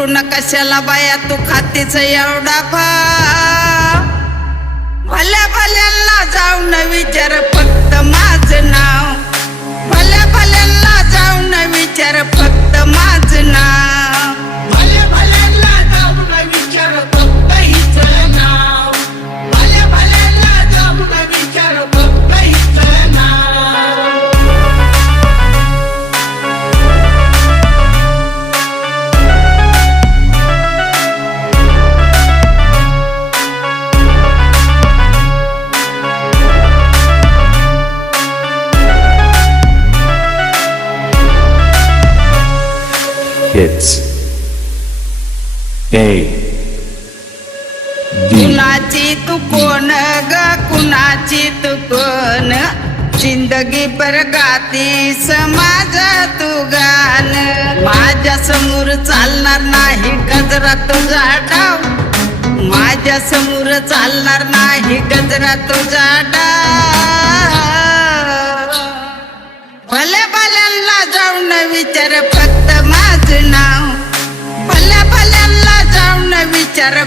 कुठून कशाला बाया तू खातीच एवढा भाव भल्या भल्यांना जाऊन विचार फक्त माझं नाव भल्या भल्यांना जाऊन विचार फक्त माझं नाव भल्या भल्यांना जाऊन विचार फक्त हिचं नाव भल्या भल्यांना जाऊन विचार फक्त हिचं नाव It's A D कुणाची तू कोण ग कुणाची तू कोण जिंदगी भर गातीस माझं तू गान माझ्या समोर चालणार नाही गजरा तुझा डाव माझ्या समोर चालणार नाही गजरा तुझा डाव भल्या भल्यांना जाऊन विचार फक्त माझं नाव भल्या भल्यांना जाऊन विचार